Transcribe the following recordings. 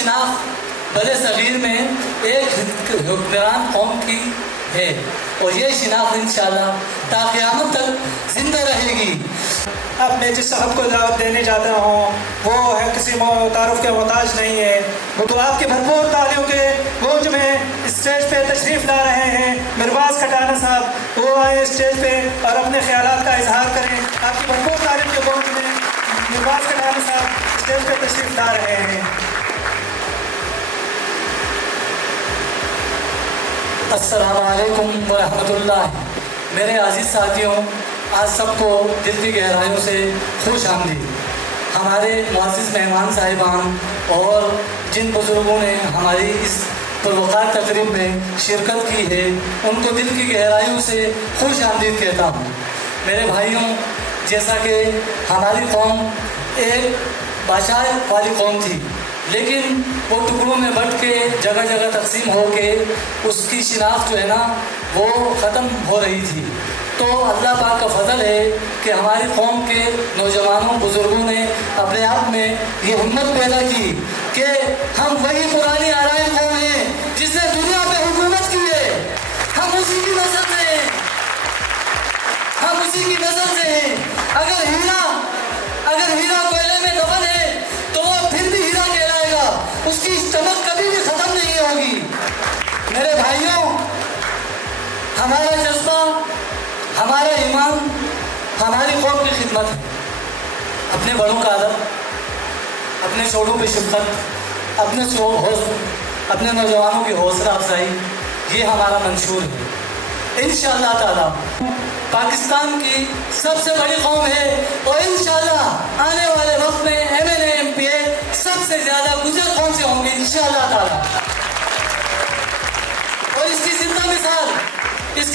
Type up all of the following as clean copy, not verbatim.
شناخت بر صغیر میں ایک حکمران قوم کی ہے، اور یہ شناخت انشاءاللہ تا قیامت تک زندہ رہے گی۔ اب میں جس صاحب کو دعوت دینے جاتا ہوں وہ ہے کسی تعارف کے محتاج نہیں ہے، وہ تو آپ کے بھرپور تعلیموں کے گونج میں اسٹیج پہ تشریف لا رہے ہیں۔ مرواز کٹانہ صاحب وہ آئے اسٹیج پہ اور اپنے خیالات کا اظہار کریں۔ آپ کی بھرپور تعلیم کے گونج میں مرواز کٹانہ صاحب اسٹیج پہ تشریف لا رہے ہیں۔ السلام علیکم ورحمۃ اللہ۔ میرے عزیز ساتھیوں، آج سب کو دل کی گہرائیوں سے خوش آمدید۔ ہمارے معزز مہمان صاحبان اور جن بزرگوں نے ہماری اس پروقار تقریب میں شرکت کی ہے ان کو دل کی گہرائیوں سے خوش آمدید کہتا ہوں۔ میرے بھائیوں، جیسا کہ ہماری قوم ایک بادشاہ والی قوم تھی، لیکن وہ ٹکڑوں میں بٹ کے جگہ جگہ تقسیم ہو کے اس کی شناخت جو ہے نا وہ ختم ہو رہی تھی۔ تو اللہ پاک کا فضل ہے کہ ہماری قوم کے نوجوانوں بزرگوں نے اپنے آپ میں یہ ہمت پیدا کی کہ ہم وہی پرانی آرائی قوم ہیں جس نے دنیا پہ حکومت کی ہے، ہم اسی کی نسل سے ہیں، ہم اسی کی نسل سے ہیں۔ اگر ہیرا کوئلے میں دفن ہے تو وہ پھر بھی ہیرا کہلائے گا، اس کی چمک کبھی بھی ختم نہیں ہوگی۔ میرے بھائیوں، ہمارا جذبہ، ہمارا ایمان ہماری قوم کی خدمت ہے، اپنے بڑوں کا ادب، اپنے چھوٹوں پہ شفقت، اپنے نوجوانوں کی حوصلہ افزائی، یہ ہمارا منشور ہے۔ انشاءاللہ تعالی پاکستان کی سب سے بڑی قوم ہے، اور انشاءاللہ آنے والے وقت میں MLA MPA سب سے زیادہ گجر قوم سے ہوں گے انشاءاللہ تعالی۔ اور اس کی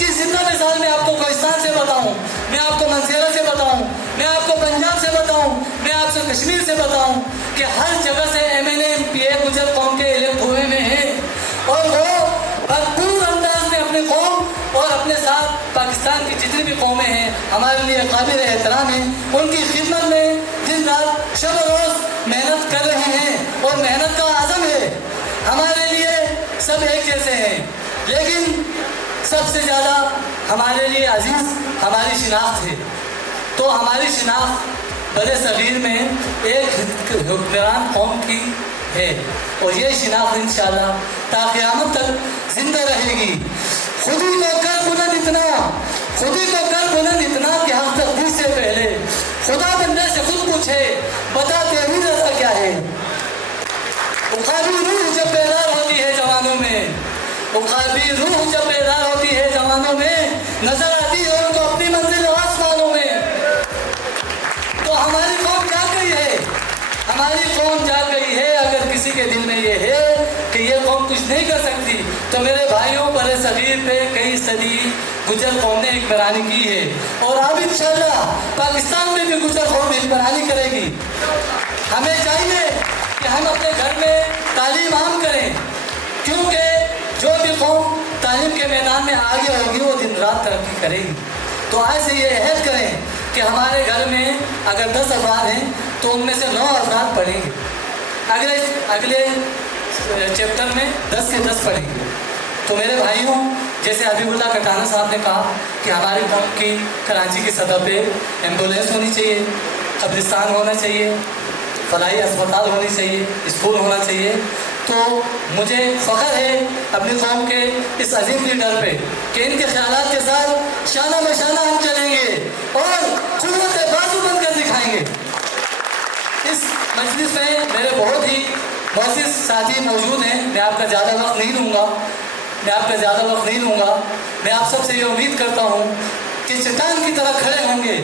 زندہ مثال میں آپ کو کوہستان سے بتاؤں، میں آپ کو منصیرہ سے بتاؤں، میں آپ کو پنجاب سے بتاؤں، میں آپ سے کشمیر سے بتاؤں کہ ہر جگہ سے MLA MPA گجر قوم کے الیکٹ ہوئے میں ہیں، اور وہ بھرپور انداز میں اپنے قوم اور اپنے ساتھ پاکستان کی جتنی بھی قومیں ہیں ہمارے لیے قابل احترام ہیں، ان کی خدمت میں دن رات شب و روز محنت کر رہے ہیں، اور محنت کا عزم ہے۔ ہمارے لیے سب ایک جیسے ہیں، لیکن سب سے زیادہ ہمارے لیے عزیز ہماری شناخت ہے۔ تو ہماری شناخت بر صغیر میں ایک حکمران قوم کی ہے، اور یہ شناخت انشاءاللہ تا قیامت تک زندہ رہے گی۔ خودی کو کر بلند اتنا کہ حق تقدیر سے پہلے خدا بندے سے خود پوچھے بتا تیری رضا کیا ہے۔ اقابی روح جب بیدار ہوتی ہے جوانوں میں، نظر آتی ہے ان کو اپنی منزل آسمانوں میں۔ تو ہماری قوم جاگ گئی ہے۔ اگر کسی کے دل میں یہ ہے کہ یہ قوم کچھ نہیں کر سکتی، تو میرے بھائیوں، بر صغیر پہ کئی صدی گجر قوم نے حکمرانی کی ہے، اور اب انشاءاللہ پاکستان میں بھی گجر قوم حکمرانی کرے گی۔ ہمیں چاہیے کہ ہم اپنے گھر میں تعلیم عام کریں، کیونکہ جو بھی قوم تعلیم کے میدان میں آگے ہوگی وہ دن رات ترقی کرے گی۔ تو آج سے یہ عہد کریں کہ ہمارے گھر میں اگر 10 افراد ہیں تو ان میں سے 9 افراد پڑھیں گے، اگلے چیپٹر میں 10 کے 10 پڑھیں گے۔ تو میرے بھائیوں، جیسے حبیب اللہ کٹانہ صاحب نے کہا کہ ہماری قوم کی کراچی کی سطح پہ ایمبولینس ہونی چاہیے، قبرستان ہونا چاہیے، فلاحی اسپتال ہونی چاہیے، اسکول ہونا چاہیے، تو مجھے فخر ہے اپنی قوم کے اس عظیم لیڈر پہ کہ ان کے خیالات کے ساتھ شانہ بشانہ ہم چلیں گے اور قوت بازو بن کر دکھائیں گے۔ اس مجلس میں میرے بہت ہی معزز ساتھی موجود ہیں، میں آپ کا زیادہ وقت نہیں لوں گا، میں آپ سب سے یہ امید کرتا ہوں کہ چٹان کی طرح کھڑے ہوں گے،